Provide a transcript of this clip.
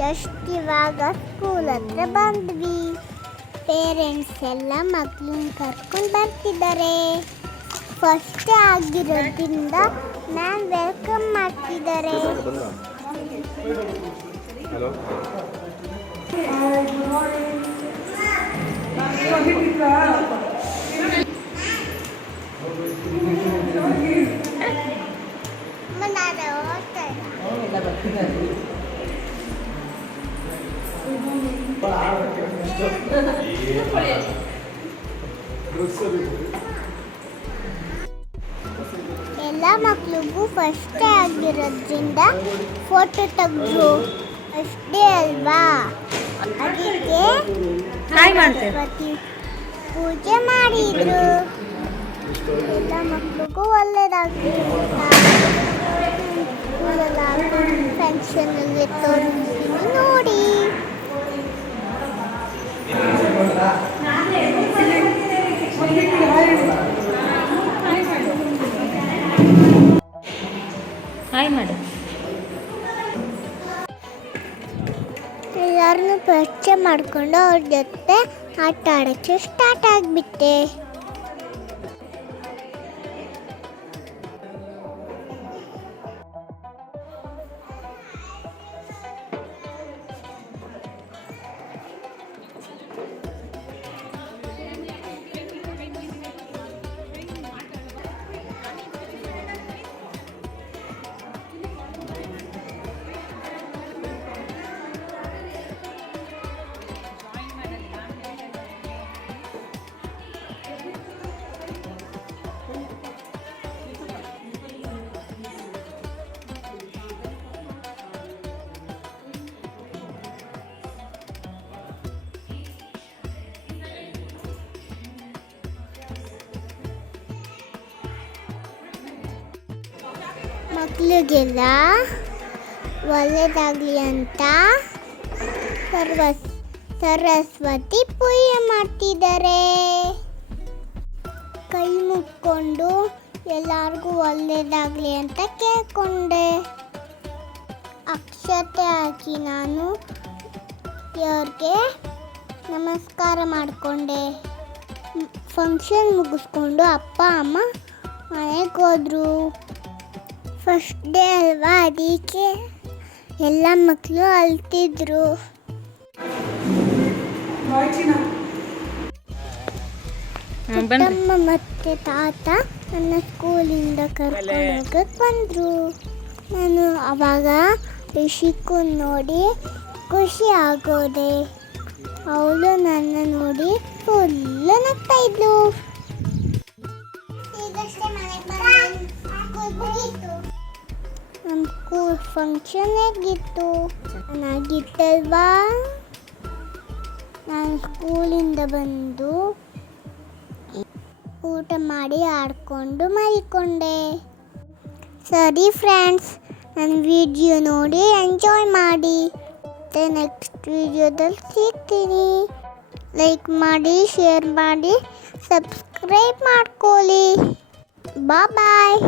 Just ಇವಾಗ school ಹತ್ರ ಬಂದ್ವಿ. ಪೇರೆಂಟ್ಸ್ ಎಲ್ಲ ಮಕ್ಕಳನ್ನ ಕರ್ಕೊಂಡು ಬರ್ತಿದ್ದಾರೆ. ಫಸ್ಟ್ ಆಗಿರೋದ್ರಿಂದ ಮ್ಯಾಮ್ ವೆಲ್ಕಮ್ ಮಾಡ್ತಿದ್ದಾರೆ. ಎಲ್ಲ ಮಕ್ಳಿಗೂ ಫಸ್ಟ್ ಆಗಿರೋದ್ರಿಂದ ಫೋಟೋ ತೆಗೆದ್ರು ಅಷ್ಟೇ ಅಲ್ವಾ. ಅದಕ್ಕೆ ಗಣಪತಿ ಪೂಜೆ ಮಾಡಿದ್ರು. ಎಲ್ಲ ಮಕ್ಳಿಗೂ ಒಳ್ಳೇದಾಗ್ಲಿ ಫಂಕ್ಷನಲ್ಲಿ ತೋರಿಸ್ತೀನಿ ನೋಡಿ. ಹಾಯ್ ಮಾಡು. ಎಲ್ಲರನ್ನೂ ಪರಿಚಯ ಮಾಡಿಕೊಂಡು ಅವ್ರ ಜೊತೆ ಆಟ ಆಡೋಕ್ಕೆ ಸ್ಟಾರ್ಟ್ ಆಗಿಬಿಟ್ಟೆ. ಮಕ್ಕಳಿಗೆಲ್ಲ ಒಳ್ಳೆಯದಾಗಲಿ ಅಂತ ಸರಸ್ವತಿ ಪೂಜೆ ಮಾಡ್ತಿದ್ದಾರೆ. ಕೈ ಮುಕ್ಕೊಂಡು ಎಲ್ಲರಿಗೂ ಒಳ್ಳೆಯದಾಗಲಿ ಅಂತ ಕೇಳ್ಕೊಂಡೆ. ಅಕ್ಷತೆ ಹಾಕಿ ನಾನು ದೇವ್ರಿಗೆ ನಮಸ್ಕಾರ ಮಾಡಿಕೊಂಡೆ. ಫಂಕ್ಷನ್ ಮುಗಿಸ್ಕೊಂಡು ಅಪ್ಪ ಅಮ್ಮ ಮನೆಗೆ ಹೋದರು. ಫಸ್ಟ್ ಡೇ ಅಲ್ವಾ, ಅದಕ್ಕೆ ಎಲ್ಲ ಮಕ್ಕಳು ಅಳ್ತಿದ್ರು. ಅಮ್ಮ ಮತ್ತೆ ತಾತ ನನ್ನ ಸ್ಕೂಲಿಂದ ಕರ್ಕೊಂಡು ಹೋಗಕ್ಕೆ ಬಂದರು. ನಾನು ಆವಾಗ ರಿಷಿಕು ನೋಡಿ ಖುಷಿ ಆಗೋದೆ. ಅವಳು ನನ್ನ ನೋಡಿ ಫುಲ್ಲು ನಗ್ತಾ ಇದ್ಲು. ನಮ್ಮ ಸ್ಕೂಲ್ ಫಂಕ್ಷನ್ ಹೇಗಿತ್ತು? ಚೆನ್ನಾಗಿತ್ತಲ್ವಾ? ನಾನು ಸ್ಕೂಲಿಂದ ಬಂದು ಊಟ ಮಾಡಿ ಆಡ್ಕೊಂಡು ಮಲ್ಕೊಂಡೆ. ಸರಿ ಫ್ರೆಂಡ್ಸ್, ನನ್ನ ವಿಡಿಯೋ ನೋಡಿ ಎಂಜಾಯ್ ಮಾಡಿ. ಮತ್ತೆ ನೆಕ್ಸ್ಟ್ ವಿಡಿಯೋದಲ್ಲಿ ಸಿಗ್ತೀನಿ. ಲೈಕ್ ಮಾಡಿ, ಶೇರ್ ಮಾಡಿ, ಸಬ್ಸ್ಕ್ರೈಬ್ ಮಾಡ್ಕೊಳ್ಳಿ. ಬಾಯ್.